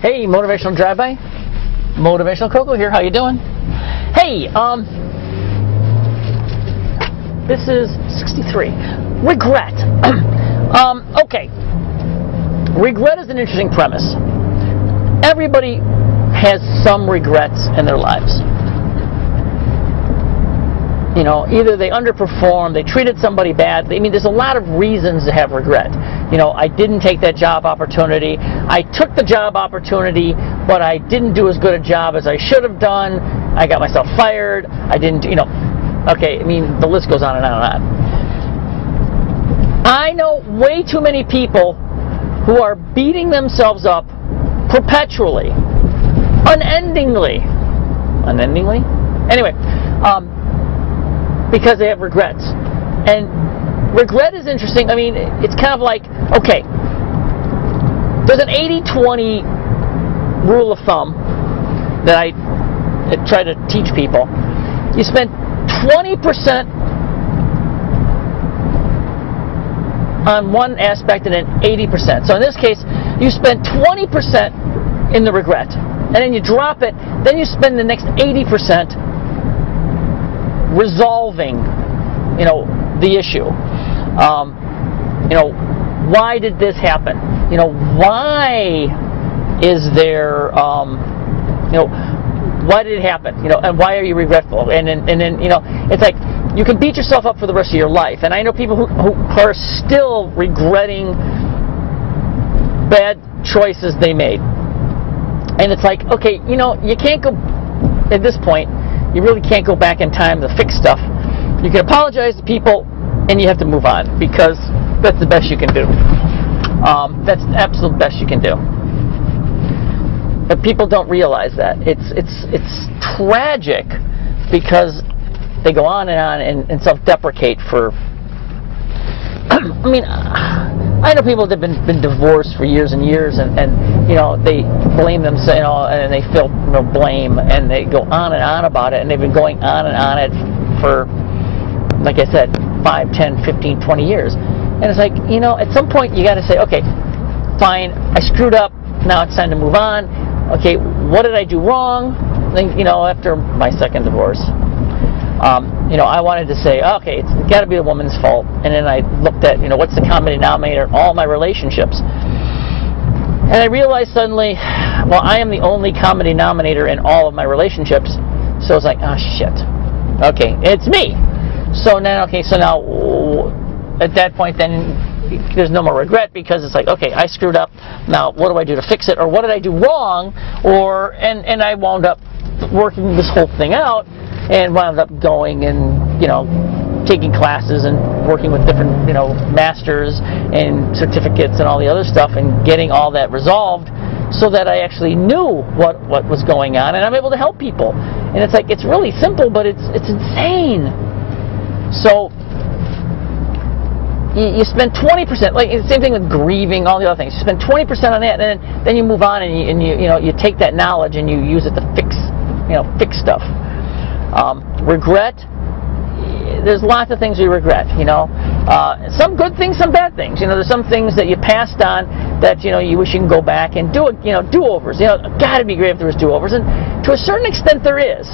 Hey, Motivational Drive-By. Motivational KOKO here. How you doing? Hey, this is 63. Regret. Okay. Regret is an interesting premise. Everybody has some regrets in their lives. You know, either they underperformed, they treated somebody badly. I mean, there's a lot of reasons to have regret. You know, I didn't take that job opportunity. I took the job opportunity, but I didn't do as good a job as I should have done. I got myself fired. I didn't, you know. Okay, I mean, the list goes on and on and on. I know way too many people who are beating themselves up perpetually, unendingly. Unendingly? Anyway, because they have regrets. And regret is interesting. I mean, it's kind of like, okay, there's an 80-20 rule of thumb that I try to teach people. You spend 20% on one aspect and then 80%. So in this case, you spend 20% in the regret, and then you drop it, then you spend the next 80% resolving, you know, the issue. You know, why did this happen? You know, why is there, you know, why did it happen? You know, and why are you regretful? And then, you know, it's like you can beat yourself up for the rest of your life. And I know people who are still regretting bad choices they made. And it's like, okay, you know, you can't go, at this point, you really can't go back in time to fix stuff. You can apologize to people, and you have to move on, because that's the best you can do. That's the absolute best you can do. But people don't realize that. It's tragic, because they go on and self-deprecate for. I mean, I know people that have been divorced for years and years, and you know, they blame themselves, you know, and they feel, you know, blame, and they go on and on about it, and they've been going on and on it for, like I said, 5, 10, 15, 20 years. And it's like, you know, at some point you got to say, okay, fine, I screwed up, now it's time to move on. Okay, what did I do wrong? Then, you know, after my second divorce, you know, I wanted to say, okay, it's got to be the woman's fault. And then I looked at, you know, what's the common denominator in all my relationships. And I realized suddenly, well, I am the only common denominator in all of my relationships. So it's like, oh, shit. Okay, it's me. So now, okay, so now, at that point, then there's no more regret, because it's like, okay, I screwed up. Now, what do I do to fix it? Or what did I do wrong? Or, and I wound up working this whole thing out, and wound up going and, you know, taking classes and working with different, you know, masters and certificates and all the other stuff, and getting all that resolved, so that I actually knew what was going on, and I'm able to help people. And it's like, it's really simple, but it's insane. So you spend 20%, like the same thing with grieving, all the other things. You spend 20% on that, and then you move on, and you know, you take that knowledge and you use it to fix stuff. Regret. There's lots of things we regret, you know. Some good things, some bad things. You know, there's some things that you passed on that, you know, you wish you can go back and do it. You know, do-overs. You know, gotta be great if there was do-overs, and to a certain extent there is.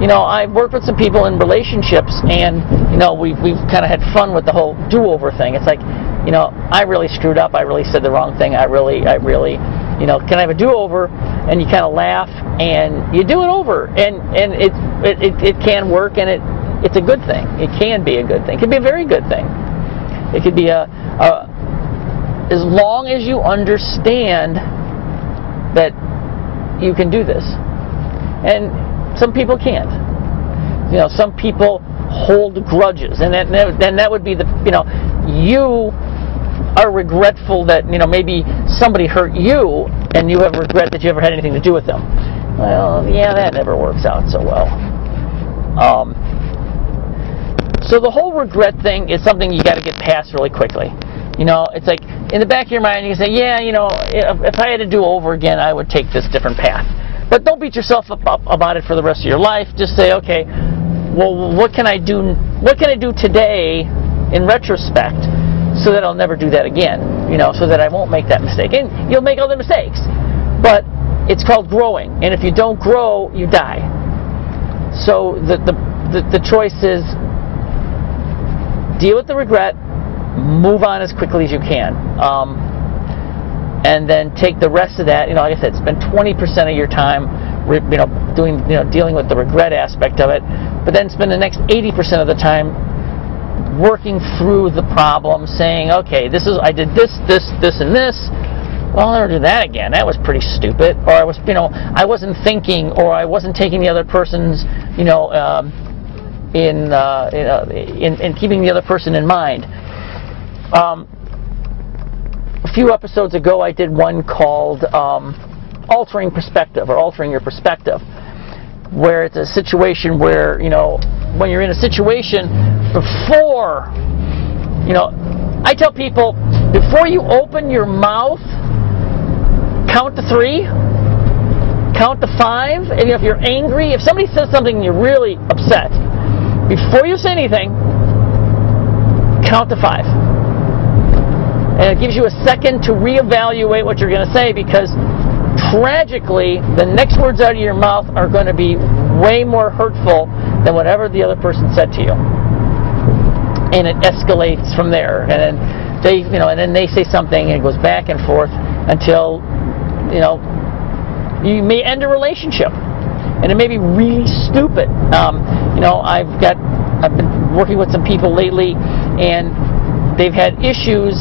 You know, I've worked with some people in relationships, and you know, we've kind of had fun with the whole do-over thing. It's like, you know, I really screwed up. I really said the wrong thing. I really, you know, can I have a do-over? And you kind of laugh, and you do it over, and it can work, and it's a good thing. It can be a good thing. It can be a very good thing. It could be as long as you understand that you can do this. And some people can't. You know, some people hold grudges, and that would be the, you know, you are regretful that, you know, maybe somebody hurt you, and you have regret that you ever had anything to do with them. Well, yeah, that never works out so well. So the whole regret thing is something you got to get past really quickly. You know, it's like in the back of your mind, you can say, yeah, you know, if I had to do over again, I would take this different path. But don't beat yourself up about it for the rest of your life. Just say, okay, well, what can I do? What can I do today, in retrospect, so that I'll never do that again, you know, so that I won't make that mistake. And you'll make other mistakes, but it's called growing, and if you don't grow, you die. So the choice is deal with the regret, move on as quickly as you can, and then take the rest of that, you know, like I said, spend 20% of your time, you know, dealing with the regret aspect of it, but then spend the next 80% of the time working through the problem, saying, okay, I did this, and this. Well, I'll never do that again. That was pretty stupid. Or I wasn't thinking, or I wasn't taking the other person's, in keeping the other person in mind. A few episodes ago, I did one called altering perspective, or altering your perspective, where it's a situation where, when you're in a situation before, I tell people, before you open your mouth, count to 3, count to 5, and if you're angry, if somebody says something and you're really upset, before you say anything, count to 5. And it gives you a second to reevaluate what you're going to say, because tragically, the next words out of your mouth are going to be way more hurtful than whatever the other person said to you. And it escalates from there. And then they say something, and it goes back and forth until, you may end a relationship. And it may be really stupid. I've been working with some people lately, and they've had issues,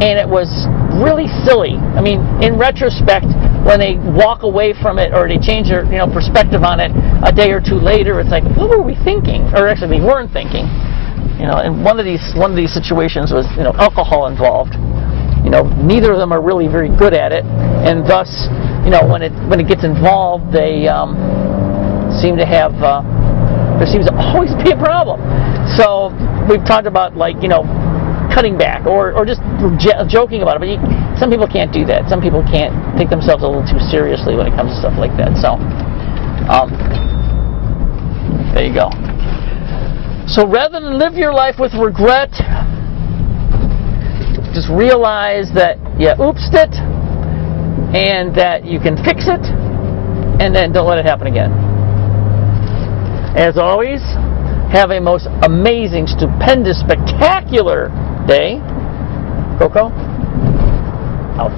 and it was really silly. I mean, in retrospect, when they walk away from it or they change their perspective on it a day or two later, it's like, what were we thinking? Or actually, we weren't thinking. And one of these situations was alcohol involved. Neither of them are really very good at it, and thus, when it gets involved, they seem to have there seems to always be a problem. So we've talked about cutting back or just joking about it, but some people can't do that. Some people can't take themselves a little too seriously when it comes to stuff like that. So there you go. So rather than live your life with regret, just realize that you oopsed it and that you can fix it, and then don't let it happen again. As always, have a most amazing, stupendous, spectacular day. KOKO, out.